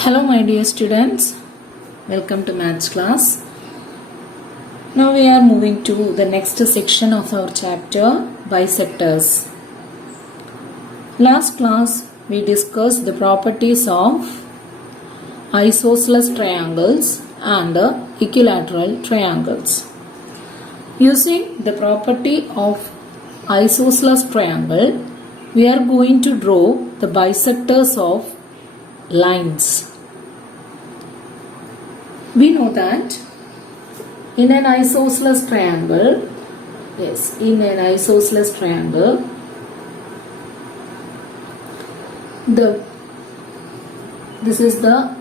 Hello my dear students, welcome to maths class. Now we are moving to the next section of our chapter, bisectors. Last class we discussed the properties of isosceles triangles and equilateral triangles. Using the property of isosceles triangle, we are going to draw the bisectors of lines. We know that in an isosceles triangle, this is the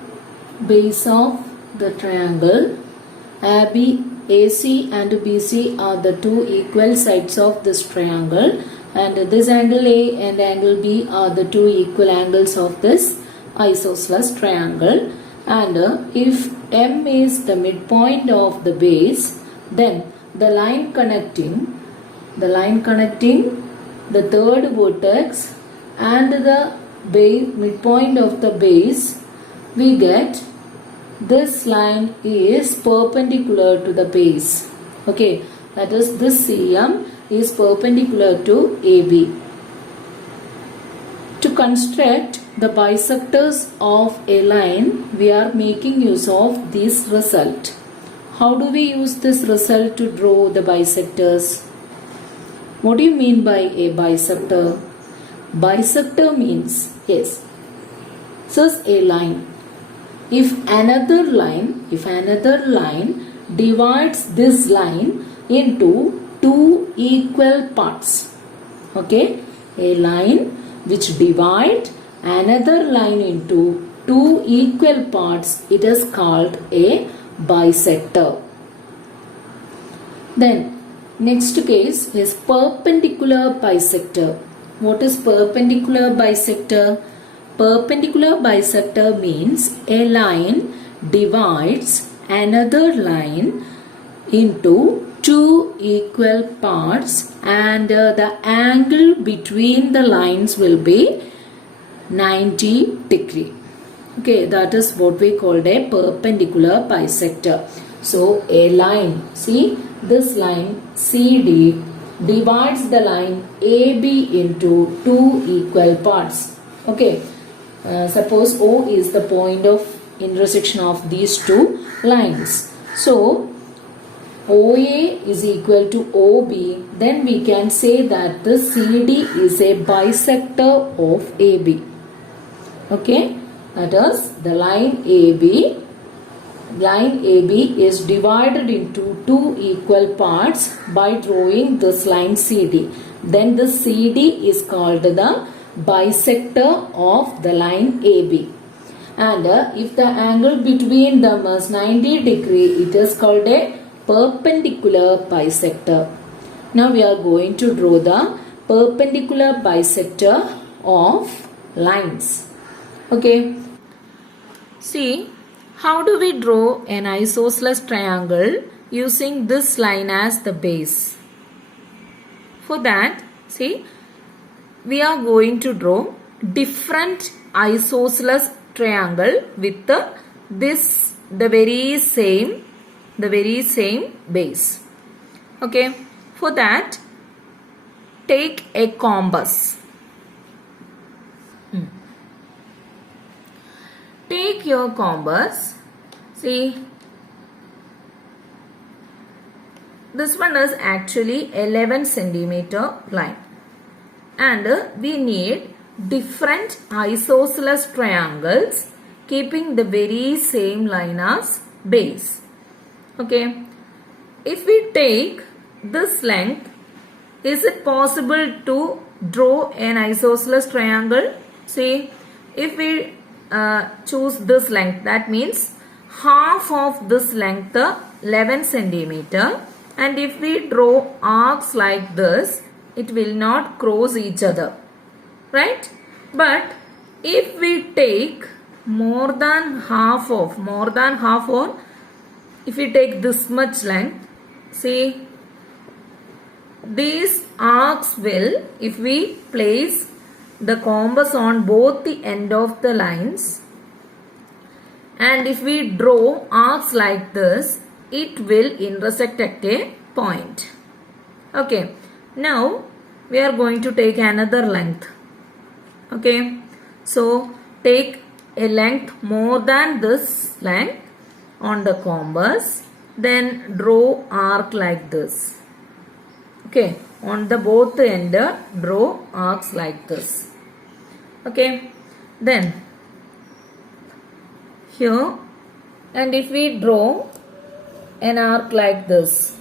base of the triangle. AC and BC are the two equal sides of this triangle, and this angle A and angle B are the two equal angles of this isosceles triangle. And if M is the midpoint of the base, then the line connecting the third vertex and the midpoint of the base, we get this line is perpendicular to the base. Okay, that is this CM is perpendicular to AB. To construct the bisectors of a line, we are making use of this result. How do we use this result to draw the bisectors? What do you mean by a bisector? Bisector means, this is a line. If another line divides this line into two equal parts, okay, a line which divides another line into two equal parts, it is called a bisector. Then next case is perpendicular bisector. What is perpendicular bisector? Perpendicular bisector means a line divides another line into two equal parts, and the angle between the lines will be 90 degree. Okay, that is what we called a perpendicular bisector. So a line, see this line CD divides the line AB into two equal parts. Okay, suppose O is the point of intersection of these two lines. So OA is equal to OB, then we can say that the CD is a bisector of AB. Okay, that is the line AB is divided into two equal parts by drawing this line CD. Then the CD is called the bisector of the line AB. And if the angle between them is 90 degree, it is called a perpendicular bisector. Now we are going to draw the perpendicular bisector of lines. Okay, see how do we draw an isosceles triangle using this line as the base? For that, see, we are going to draw different isosceles triangle with the very same base. Okay, for that take a compass. Take your compass. See, this one is actually 11 centimeter line, and we need different isosceles triangles keeping the very same line as base. Okay, if we take this length, is it possible to draw an isosceles triangle? See, if we choose this length, that means half of this length 11 centimeter, and if we draw arcs like this, it will not cross each other, right? But if we take more than half or if we take this much length, see, these arcs will, if we place the compass on both the end of the lines, And if we draw arcs like this, it will intersect at a point. Okay. Now we are going to take another length. Okay. So take a length more than this length on the compass. Then draw arc like this. Okay. On the both end, draw arcs like this. Okay. Then here, and if we draw an arc like this,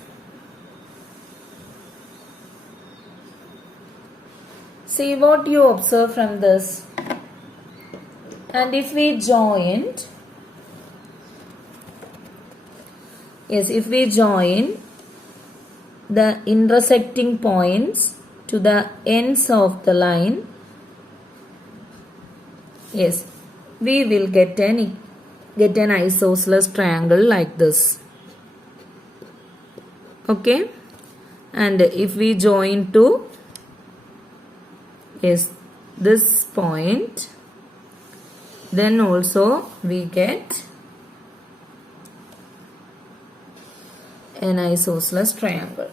see what you observe from this. And if we joined, yes, if we join the intersecting points to the ends of the line, yes, we will get an isosceles triangle like this. Okay. And if we join to, yes, this point, then also we get an isosceles triangle.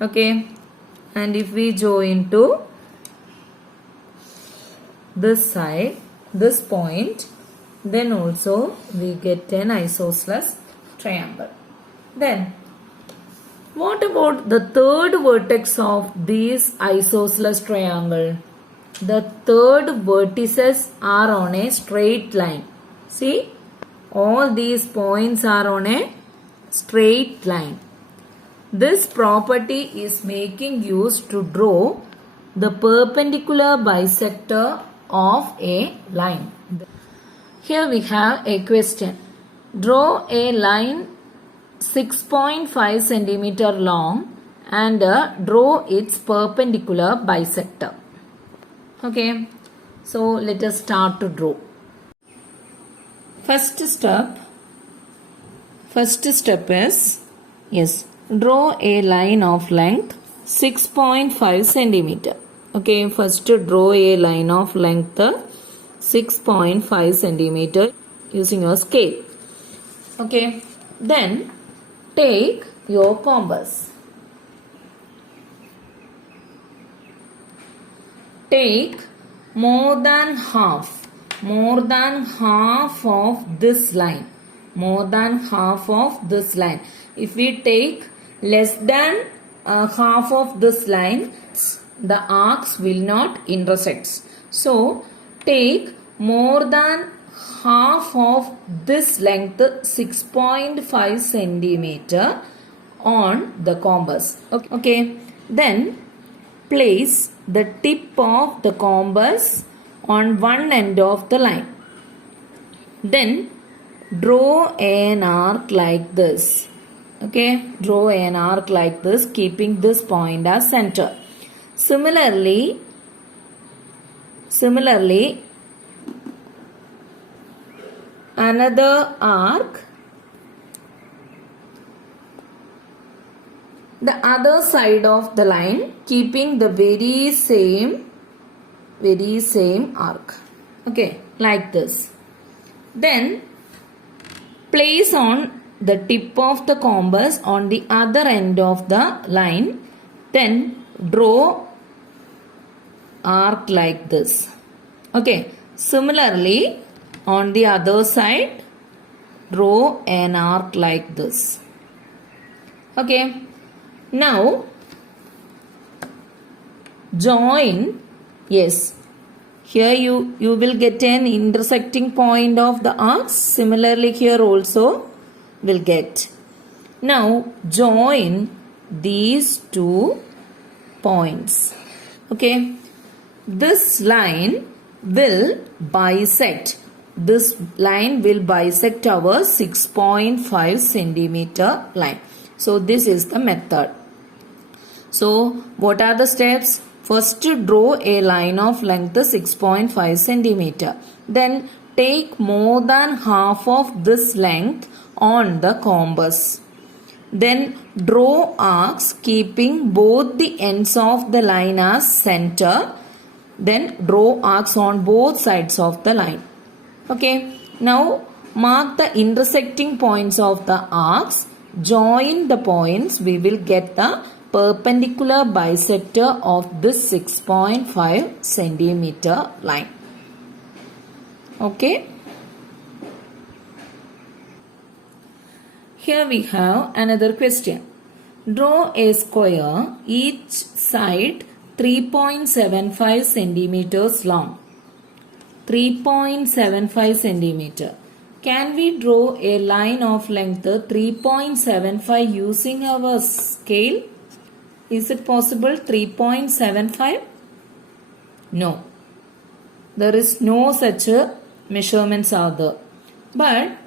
Okay. And if we join to this side, this point, then also we get an isosceles triangle. Then what about the third vertex of this isosceles triangle? The third vertices are on a straight line. See, all these points are on a straight line. This property is making use to draw the perpendicular bisector of a line. Here we have a question. Draw a line 6.5 centimeter long and draw its perpendicular bisector. Okay, so let us start to draw. First step is, yes, draw a line of length 6.5 centimeter. Okay, first draw a line of length 6.5 centimeter using your scale. Okay, then take your compass. Take more than half of this line. More than half of this line. If we take less than half of this line, the arcs will not intersect. So take more than half of this length 6.5 centimeter on the compass. Okay. Then place the tip of the compass on one end of the line. Then draw an arc like this. Okay, draw an arc like this, keeping this point as center. Similarly, another arc, the other side of the line, keeping the very same arc. Okay, like this. Then place on the tip of the compass on the other end of the line. Then draw arc like this. Okay, similarly on the other side, draw an arc like this. Okay, now join. Yes, here you will get an intersecting point of the arcs. Similarly here also will get. Now join these two points. Okay, this line will bisect. This line will bisect our 6.5 centimeter line. So this is the method. So what are the steps? First, draw a line of length 6.5 centimeter. Then take more than half of this length on the compass. Then draw arcs keeping both the ends of the line as center. Then draw arcs on both sides of the line. Okay. Now mark the intersecting points of the arcs. Join the points. We will get the perpendicular bisector of this 6.5 centimeter line. Okay. Here we have another question. Draw a square, each side 3.75 centimeters long. 3.75 centimeter. Can we draw a line of length 3.75 using our scale? Is it possible 3.75? No. There is no such measurements are there. But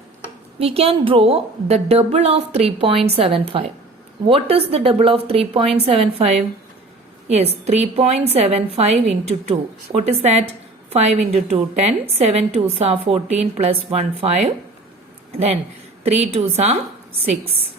we can draw the double of 3.75. What is the double of 3.75? Yes, 3.75 into 2. What is that? 5 into 2, 10. 7 2s are 14 plus 1, 5. Then 3 2s are 6.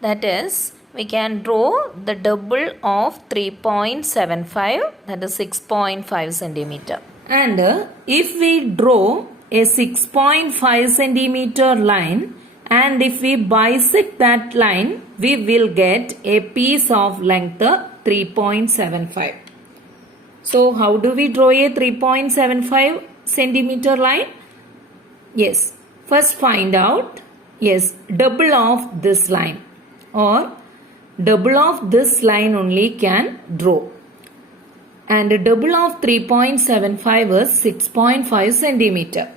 That is, we can draw the double of 3.75, that is 6.5 centimeter. And if we draw a 6.5 centimeter line, and if we bisect that line, we will get a piece of length 3.75. So how do we draw a 3.75 centimeter line? Yes, first find out, yes, double of this line, or double of this line only can draw. And double of 3.75 is 6.5 centimeter.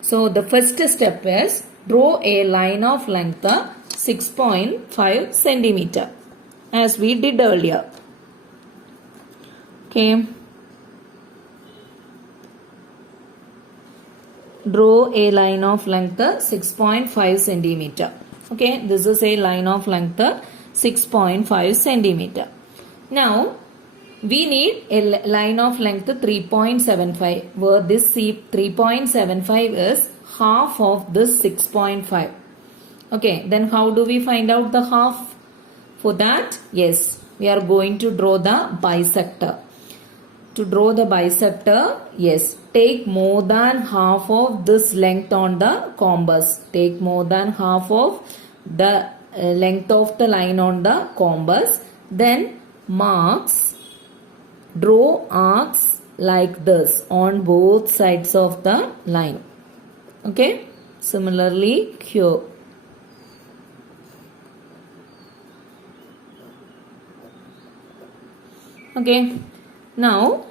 So the first step is draw a line of length 6.5 centimeter as we did earlier. Okay. Draw a line of length 6.5 centimeter. Okay, this is a line of length 6.5 centimeter. Now we need a line of length 3.75, where this 3.75 is half of this 6.5. Okay, then how do we find out the half? For that, yes, we are going to draw the bisector. To draw the bisector, yes, take more than half of this length on the compass. Take more than half of the length of the line on the compass. Then marks, draw arcs like this on both sides of the line. Okay, similarly here. Okay, now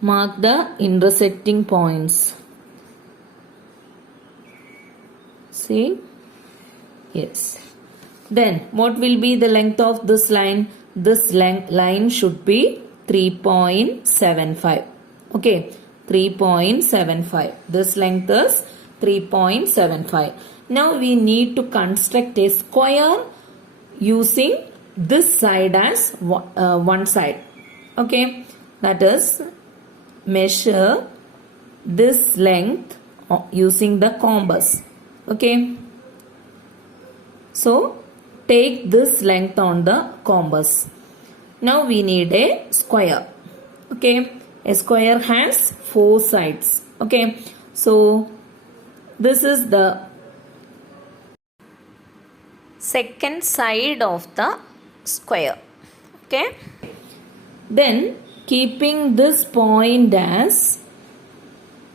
mark the intersecting points. See? Yes. Then what will be the length of this line? This line should be 3.75. Okay, 3.75. This length is 3.75. Now we need to construct a square using this side as one side. Okay, that is, measure this length using the compass. Okay, so take this length on the compass. Now we need a square. Okay, a square has 4 sides. Okay, so this is the second side of the square. Okay, then keeping this point as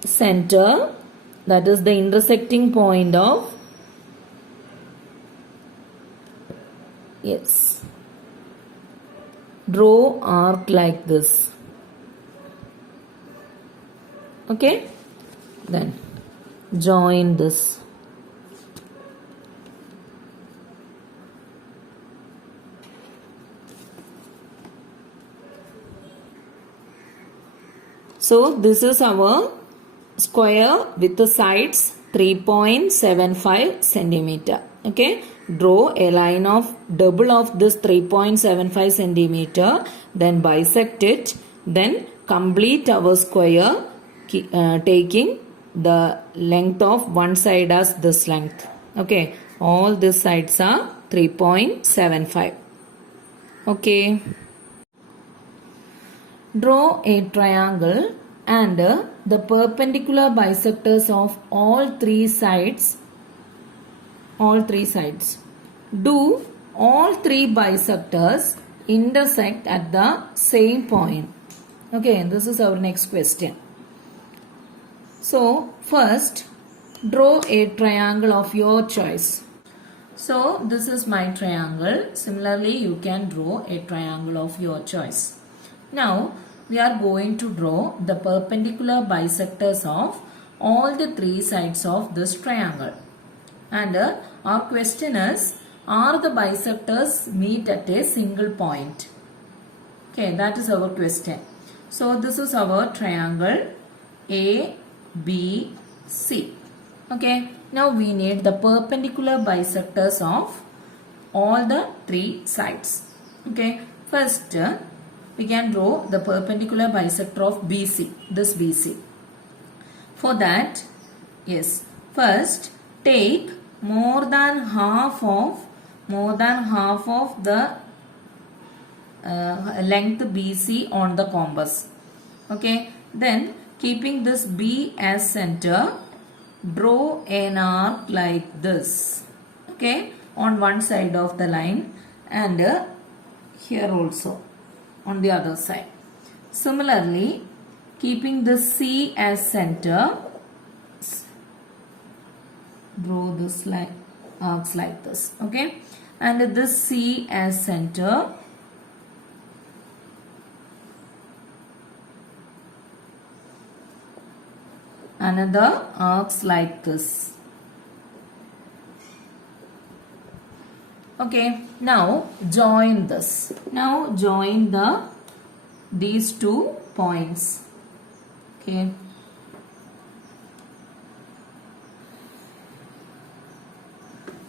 center, that is the intersecting point of, yes, draw arc like this. Okay, then join this. So this is our square with the sides 3.75 centimeter. Okay, draw a line of double of this 3.75 centimeter, then bisect it, then complete our square taking the length of one side as this length. Okay, all these sides are 3.75. Okay. Draw a triangle and the perpendicular bisectors of all three sides. Do all three bisectors intersect at the same point? Okay, this is our next question. So, first, draw a triangle of your choice. So, this is my triangle. Similarly, you can draw a triangle of your choice. Now, we are going to draw the perpendicular bisectors of all the three sides of this triangle. And our question is, are the bisectors meet at a single point? Okay, that is our question. So, this is our triangle A, B, C. Okay, now we need the perpendicular bisectors of all the three sides. Okay, first we can draw the perpendicular bisector of BC, this BC. For that, yes, first take more than half of the length BC on the compass. Okay, then keeping this B as center, draw an arc like this. Okay, on one side of the line and here also on the other side. Similarly, keeping this C as center, draw this line arcs like this. Okay, and this C as center, another arcs like this. Okay, now join this. Now join these 2 points. Okay.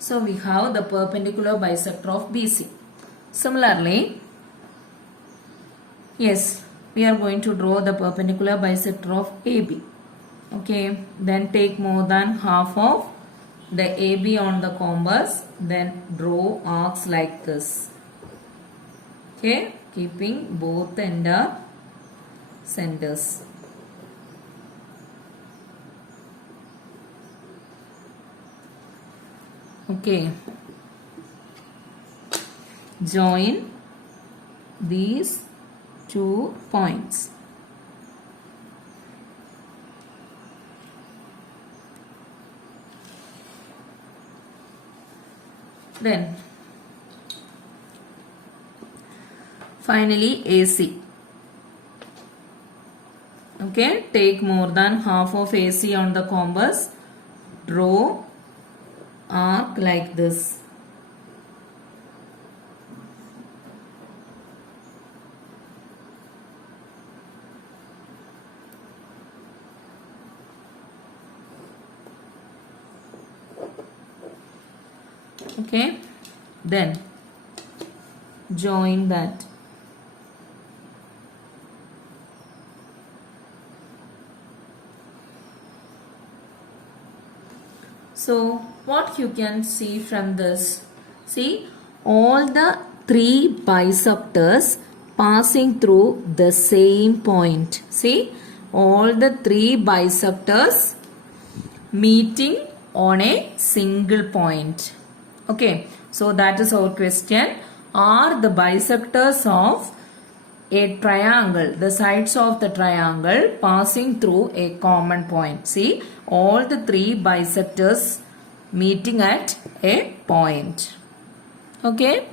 So we have the perpendicular bisector of BC. Similarly, yes, we are going to draw the perpendicular bisector of AB. Okay, then take more than half of the AB on the compass, then draw arcs like this. Okay, keeping both end up centers. Okay, join these 2 points. Then finally AC. Okay, take more than half of AC on the compass, draw arc like this. Okay, then join that. So what you can see from this, see all the 3 bisectors passing through the same point. See all the 3 bisectors meeting on a single point. Okay, so that is our question. Are the bisectors of a triangle, the sides of the triangle passing through a common point? See, all the 3 bisectors meeting at a point. Okay.